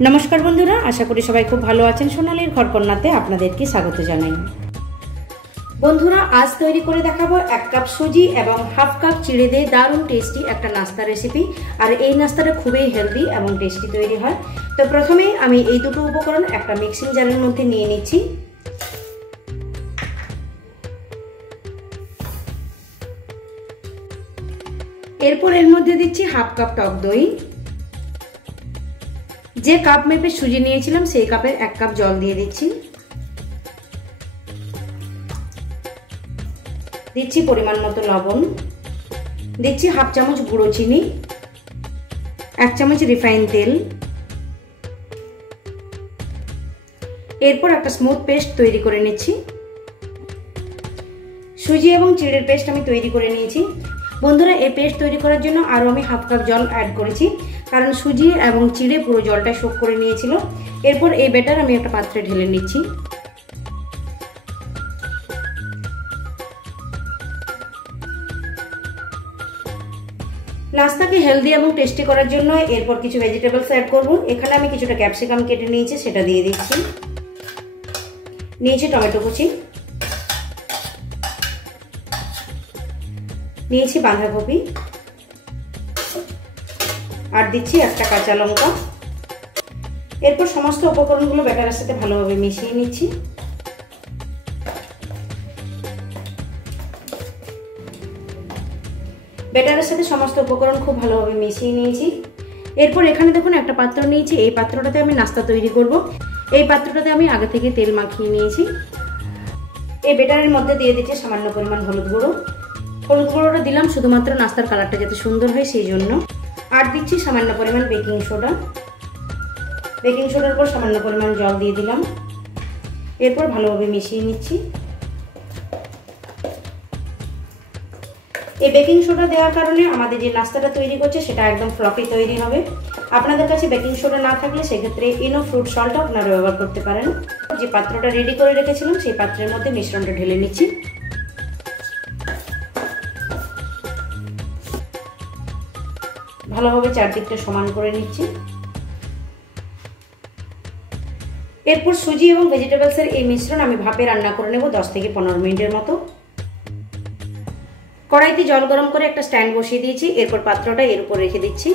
नमस्कार बंधुरा आशा करी सबाई खूब भालो आछेन। सोनालीर घरकन्याते आपनादेरके स्वागत जानाई। बंधुरा आज तैरी करे देखाबो 1 कप सुजी एवं हाफ कप चिड़े दिये दारुण टेस्टी एक नास्ता रेसिपि। और ये नास्ताटा खूबई हेल्दी एवं टेस्टी तैरी हय। तो प्रथमेई आमी एई दुटो उपकरण एक मिक्सिंग जारेर मध्य निये निচ্ছি। एरपर एर मध्य दिচ্ছি हाफ कप टक दई। যে কাপ মেপে সুজি নিয়েছিলাম সেই কাপের 1 কাপ জল দিয়ে দিচ্ছি। দিচ্ছি পরিমাণ মতো লবণ, দিচ্ছি হাফ চামচ গুঁড়ো চিনি, 1 চামচ রিফাইন তেল। এরপর একটা স্মুথ পেস্ট তৈরি করে নিচ্ছি। সুজি এবং চিড়ের পেস্ট আমি তৈরি করে নিয়েছি। বন্ধুরা এই পেস্ট তৈরি করার জন্য আরো আমি হাফ কাপ জল অ্যাড করেছি, কারণ সুজি এবং চিড়ে পুরো জলটা শোক করে নিয়েছিল। এরপর এই ব্যাটার আমি একটা পাত্রে ঢেলে নিচ্ছি। নাস্তাকে হেলদি এবং টেস্টি করার জন্য এরপর কিছু ভেজিটেবলস অ্যাড করব। এখানে আমি কিছুটা ক্যাপসিকাম কেটে নিয়েছি, সেটা দিয়ে দিচ্ছি। নিয়েছি টমেটো কুচি, নিয়েছি বাঁধাকপি, আর দিচ্ছি একটা কাঁচা লঙ্কা। এরপর সমস্ত উপকরণগুলো ব্যাটারের সাথে ভালোভাবে মিশিয়ে নিচ্ছি। ব্যাটারের সাথে সমস্ত উপকরণ খুব ভালোভাবে মিশিয়ে নিয়েছি। এরপর এখানে দেখুন একটা পাত্র নিয়েছি। এই পাত্রটাতে আমি নাস্তা তৈরি করব। এই পাত্রটাতে আমি আগে থেকে তেল মাখিয়ে নিয়েছি। এই ব্যাটারের মধ্যে দিয়ে দিচ্ছি সামান্য পরিমাণ হলুদ গুঁড়ো। হলুদ গুঁড়োটা দিলাম শুধুমাত্র নাস্তার কালারটা যাতে সুন্দর হয় সেই জন্য। আর দিচ্ছি সামান্য পরিমাণ বেকিং সোডা। বেকিং সোডার পর সামান্য পরিমাণ জল দিয়ে দিলাম। এরপর ভালোভাবে মিশিয়ে নিচ্ছি। এই বেকিং সোডা দেওয়ার কারণে আমাদের যে নাস্তাটা তৈরি করছে সেটা একদম ফ্লফি তৈরি হবে। আপনাদের কাছে বেকিং সোডা না থাকলে সেক্ষেত্রে ইনো ফ্রুট সল্ট আপনারা ব্যবহার করতে পারেন। যে পাত্রটা রেডি করে রেখেছিলাম সেই পাত্রের মধ্যে মিশ্রণটা ঢেলে নিচ্ছি। ভালোভাবে চারদিকটা সমান করে নিচ্ছি। এরপর সুজি এবং ভেজিটেবলসের এই মিশ্রণ আমি ভাপে রান্না করে নেব 10 থেকে 15 মিনিটের মতো। কড়াইতে জল গরম করে একটা স্ট্যান্ড বসিয়ে দিয়েছি। এরপর পাত্রটা এর উপর রেখে দিচ্ছি।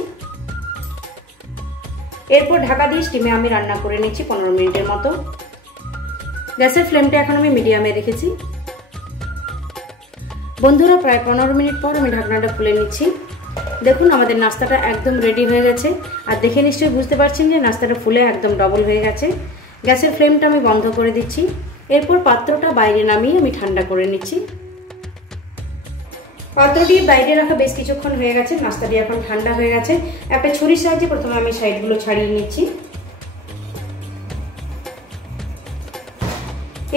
এরপর ঢাকা দিয়ে স্টিমে আমি রান্না করে নিচ্ছি 15 মিনিটের মতো। গ্যাসের ফ্লেমটা এখন আমি মিডিয়ামে রেখেছি। বন্ধুরা প্রায় 15 মিনিট পর আমি ঢাকনাটা খুলে নিচ্ছি। দেখুন আমাদের নাস্তাটা একদম রেডি হয়ে গেছে। আর দেখে নিশ্চয়ই বুঝতে পারছেন যে নাস্তাটা ফুলে একদম ডবল হয়ে গেছে। গ্যাসের ফ্লেমটা আমি বন্ধ করে দিচ্ছি। এরপর পাত্রটা বাইরে নামিয়ে আমি ঠান্ডা করে নিচ্ছি। পাত্রটি বাইরে রাখা বেশ কিছুক্ষণ হয়ে গেছে। নাস্তাটি এখন ঠান্ডা হয়ে গেছে। একটা ছুরির সাহায্যে প্রথমে আমি সাইডগুলো ছাড়িয়ে নিচ্ছি।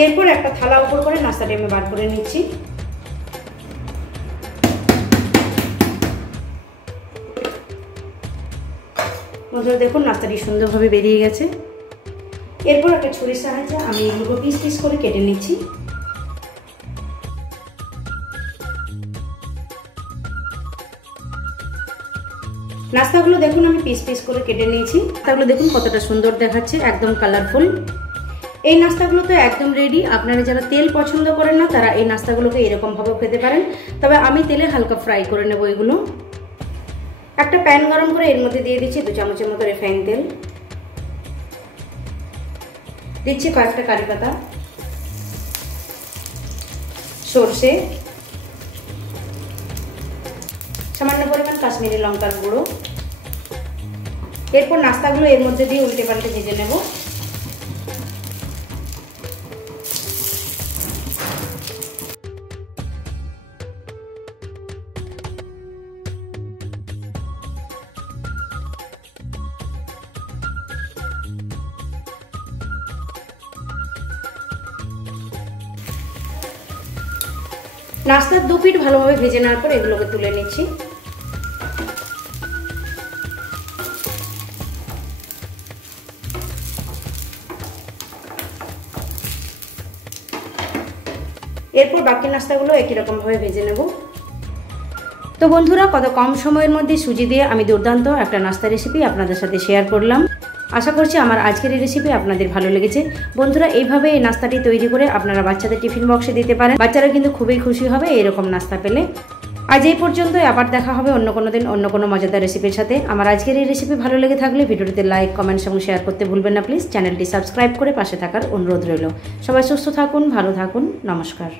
এরপর একটা থালা উপর করে নাস্তাটি আমি বার করে নিচ্ছি। বন্ধুরা দেখুন নাস্তাটি সুন্দরভাবে বেরিয়ে গেছে। এরপর একটা ছুরির সাহায্যে আমি এগুলো পিস পিস করে কেটে নিচ্ছি। নাস্তাগুলো দেখুন আমি পিস পিস করে কেটে নিয়েছি। নাস্তাগুলো দেখুন কতটা সুন্দর দেখাচ্ছে, একদম কালারফুল। এই নাস্তাগুলো তো একদম রেডি। আপনারা যারা তেল পছন্দ করেন না তারা এই নাস্তাগুলোকে এরকম ভাবে খেতে পারেন, তবে আমি তেলে হালকা ফ্রাই করে নেব এগুলো। একটা প্যান গরম করে এর মধ্যে দিয়ে দিচ্ছি 2 চামচের মতো রিফাইন তেল। দিচ্ছি কয়েকটা কারি পাতা, সরষে, সামান্য পরিমাণ কাশ্মীরি লঙ্কার গুঁড়ো। এরপর নাস্তাগুলো এর মধ্যে দিয়ে উল্টে পাল্টে ভেজে নেব। নাস্তার 2 পিঠ ভালোভাবে ভেজে নেওয়ার পর এগুলোকে তুলে নিচ্ছি। এরপর বাকি নাস্তাগুলো একই রকম ভাবে ভেজে নেব। তো বন্ধুরা কত কম সময়ের মধ্যে সুজি দিয়ে আমি দুর্দান্ত একটা নাস্তা রেসিপি আপনাদের সাথে শেয়ার করলাম। আশা করছি আমার আজকের এই রেসিপি আপনাদের ভালো লেগেছে। বন্ধুরা, এইভাবে এই নাস্তাটি তৈরি করে আপনারা বাচ্চাদের টিফিন বক্সে দিতে পারেন। বাচ্চারা কিন্তু খুবই খুশি হবে এরকম নাস্তা পেলে। আজ এই পর্যন্তই, আবার দেখা হবে অন্য কোনো দিন অন্য কোনো মজাদার রেসিপির সাথে। আমার আজকের এই রেসিপি ভালো লেগে থাকলে ভিডিওটিতে লাইক, কমেন্টস এবং শেয়ার করতে ভুলবেন না প্লিজ। চ্যানেলটি সাবস্ক্রাইব করে পাশে থাকার অনুরোধ রইল। সবাই সুস্থ থাকুন, ভালো থাকুন, নমস্কার।